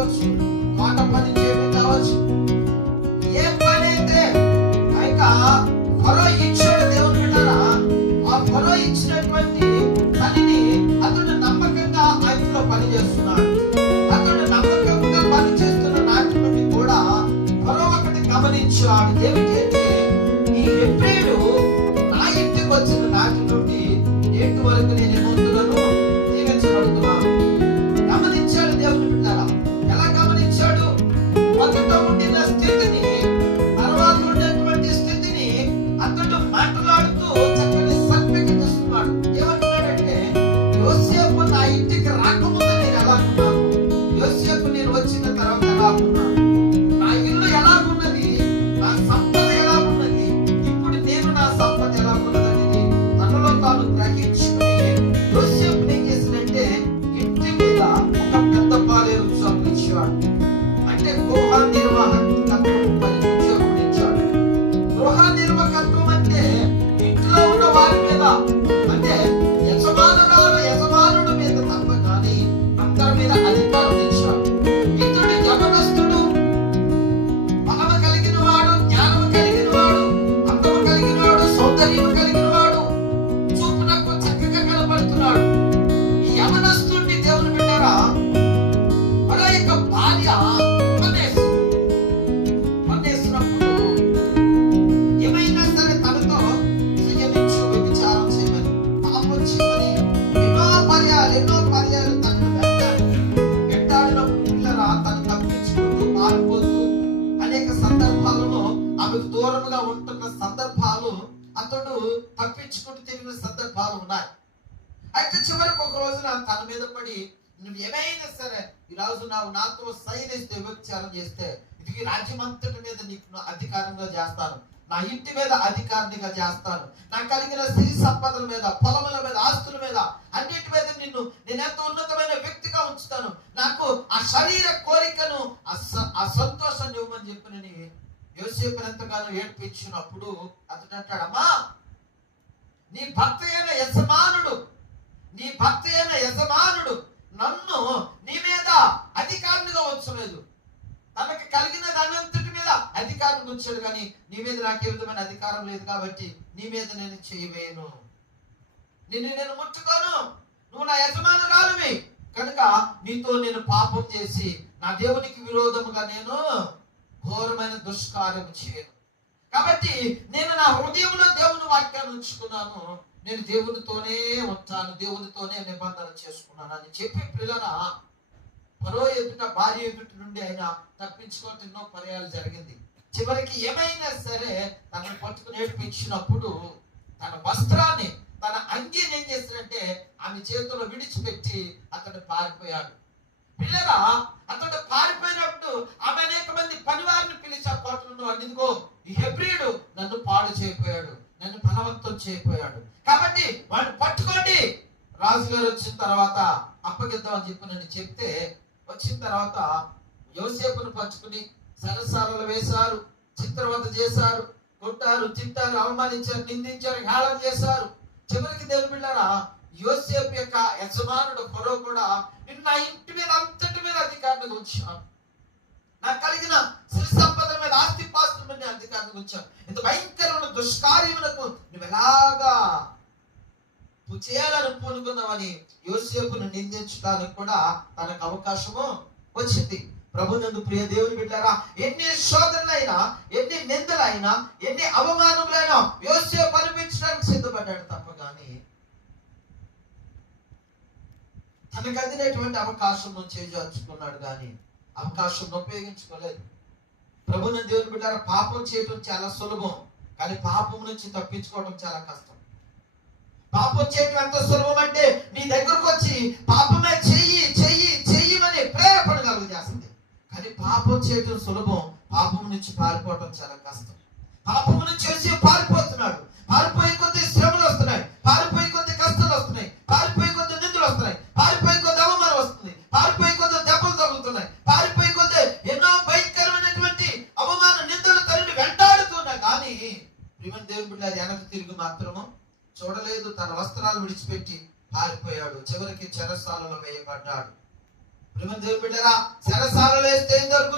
కావచ్చు, తోట పని చేయడం కావచ్చు, ఏ పని అయితే ఫరో ఇచ్చాడు దేవుని బిడ్డలారా, ఆ ఫరో ఇచ్చినటువంటి పనిని అతడు నమ్మకంగా ఆ ఇంట్లో పని చేస్తున్నాడు. అతడు నమ్మకంగా పని చేస్తున్న నాటి నుండి కూడా ఫరో ఒకటి గమనించాడు. ఏమిటంటే ఈ హెబ్రీయుడు నా ఇంటికి వచ్చిన నాటి నుండి నేటి వరకు నేను ఏమవుతున్నాను, దీవించబడుతున్నాను. గమనించాడు దేవుని బిడ్డలారా. ఎలా గమనించాడు? మొదట ఉండిన స్థితిని, తర్వాత ఉన్నటువంటి స్థితిని అతడు మాట్లాడుతూ చక్కని సంకేతిస్తున్నాడు. ఏమంటున్నాడంటే, యోసేపు నా ఇంటికి రాకముందు నేను ఎలా ఉన్నాను, యోసేపు నేను వచ్చిన తర్వాత ఎలా ఉన్నాను, నా ఇల్లు ఎలా ఉన్నది, నా సంపద ఎలా ఉన్నది, ఇప్పుడు నేను నా సంపద ఎలా ఉన్నదని తనలో తాను గ్రహించుకుని యోసేపు ఏం చేసినంటే ఇంటి మీద ఒక పెద్ద పాలేరు చంపించాడు. అంటే గృహ నిర్వాహకత్వం ఉద్యోగం ఇచ్చాడు. గృహ నిర్వాహకత్వం అంటే ఇంట్లో ఉన్న వారి మీద, అంటే యజమానుడు మీద తప్ప కానీ అందరి మీద అధికారం ఇచ్చాడు. ఇతడు యవనస్తుడు, బలము కలిగిన వాడు, జ్ఞానము కలిగిన వాడు, అందము కలిగిన వాడు, సౌందర్యము కలిగిన వాడు, చూపునకు చక్కగా కనబడుతున్నాడు. ఈ యవనస్తుడిని దేవుని బిడ్డలారా మన యొక్క భార్య పన్నేసినప్పుడు ఏమైనా సరే తనతో సంయమించు, వ్యభిచారం చేయమని, పాపం చేయమని ఎన్నో పర్యాలు తనను వెంటాడినప్పుడు పిల్లరా తను తప్పించుకుంటూ మారిపోతూ అనేక సందర్భాలలో ఆమెకు దూరంగా ఉంటున్న సందర్భాలు, అతడు తప్పించుకుంటూ తిరిగిన సందర్భాలు ఉన్నాయి. అయితే చివరికి ఒక రోజున తన మీద పడి, నువ్వు ఏమైనా సరే ఈ రోజు నాతో సైనిస్తే వ్యభిచారం చేస్తే ఇది రాజ్యం అంతటి మీద నీకు అధికారంగా చేస్తాను, నా ఇంటి మీద అధికారినిగా చేస్తాను, నాకు కలిగిన స్త్రీ సంపదల మీద, పొలముల మీద, ఆస్తుల మీద, అన్నిటి మీద నేను ఎంతో ఉన్నతమైన వ్యక్తిగా ఉంచుతాను, నాకు ఆ శరీర కోరికను ఆ సంతోషాన్ని ఇవ్వమని చెప్పినని యోసేపు ఎంతగానో ఏడ్పించినప్పుడు అతడు అంటాడు, అమ్మా నీ భర్త అయిన యజమానుడు నన్ను నీ మీద అధికారినిగా ఉంచలేదు, తనకు కలిగిన దానంతటి మీద అధికారం ఉంచాడు, కానీ నీ మీద నాకు ఏ విధమైన అధికారం లేదు, కాబట్టి నీ మీద నేను చేయవేయను, నిన్ను నేను ముట్టుకోను, నువ్వు నా యజమానురాలివి కనుక నీతో నేను పాపం చేసి నా దేవునికి విరోధముగా నేను ఘోరమైన దుష్కార్యం చేయను, కాబట్టి నేను నా హృదయంలో దేవుని వాక్యాన్ని ఉంచుకున్నాను, నేను దేవునితోనే ఉంటాను, దేవునితోనే నిబంధన చేసుకున్నాను అని చెప్పి పిల్లరా ఫరో ఎదుట, భార్య ఎదుట నుండి ఆయన తప్పించుకోవటం ఎన్నో పర్యాలు జరిగింది. చివరికి ఏమైనా సరే తనను పట్టుకుని ఏడ్పించినప్పుడు తన వస్త్రాన్ని, తన అంగీని ఏం చేస్తాడంటే ఆమె చేతిలో విడిచిపెట్టి అతడు పారిపోయాడు. పిల్లరా అతడు పారిపోయినప్పుడు ఆమె అనేక మంది పనివారిని పిలిచి ఆ కోటలో అన్నిదిగో ఈ హెబ్రీయుడు నన్ను పాడు చేయపోయాడు, నన్ను బలవంతం చేయపోయాడు, కాబట్టి వాడిని పట్టుకోండి, రాజుగారు వచ్చిన తర్వాత అప్పగిద్దామని చెప్పి నన్ను చెప్తే, వచ్చిన తర్వాత యోసేపును పట్టుకుని సరసాలలో వేశారు, చిత్రవత చేశారు, కొట్టారు, తిట్టారు, అవమానించారు, నిందించారు, హేళన చేశారు. చివరికి దేవుని బిడ్డలారా యోసేపు యొక్క యజమానుడు ఫరో కూడా నిన్ను నా ఇంటి మీద అంతటి మీద అధికారులకు వచ్చాను, నాకు కలిగిన సిరి సంపదల మీద, ఆస్తి పాస్తుల మీద అధికారులకు వచ్చాను, ఇంత భయంకరమైన దుష్కార్యములకు నువ్వు ఎలాగా చేయాలని పూనుకున్నావని యోసేపును నిందించడానికి కూడా తనకు అవకాశము వచ్చింది. ప్రభునందు ప్రియ దేవుని బిడ్డలారా, ఎన్ని శోధనలైనా, ఎన్ని నిందలైనా, ఎన్ని అవమానములైనా యోసేపు అనిపించడానికి సిద్ధపడ్డాడు తప్ప కానీ తనకు అందినటువంటి అవకాశం చేజార్చుకున్నాడు, కానీ అవకాశం ఉపయోగించుకోలేదు. ప్రభునందు దేవుని బిడ్డలారా, పాపం చేయడం చాలా సులభం, కానీ పాపం నుంచి తప్పించుకోవడం చాలా కష్టం. పాపం చేయడం ఎంత సులభం అంటే నీ దగ్గరకు వచ్చి పాపమే చెయ్యమని ప్రేరేపణ కలుగు చేస్తుంది, కానీ పాపం చేయడం సులభం, పాపం నుంచి పారిపోవడం చాలా కష్టం. పాపం నుంచి వచ్చి పారిపోతున్నాడు, పారిపోయే కొద్ది శ్రమలు వస్తున్నాయి, పారిపోయే కొద్ది కష్టాలు వస్తున్నాయి, పారిపోయే కొద్ది నిందలు వస్తున్నాయి, పారిపోయే కొద్ది అవమానం వస్తుంది, పారిపోయే కొద్ది దెబ్బలు తగులుతున్నాయి, పారిపోయే కొద్ది ఎన్నో భయంకరమైనటువంటి అవమాన నిందలు తనని వెంటాడుతున్నా, కానీ ప్రియమైన దేవుని బిడ్డ వెనక్కి తిరిగి మాత్రము చూడలేదు. తన వస్త్రాలు విడిచిపెట్టి పారిపోయాడు, చివరికి చెరసాలలో వేయబడ్డాడు. ప్రేమ దేవుని బిడ్డలారా, చెరసాలలో వేస్తే ఏం జరుగుతుంది?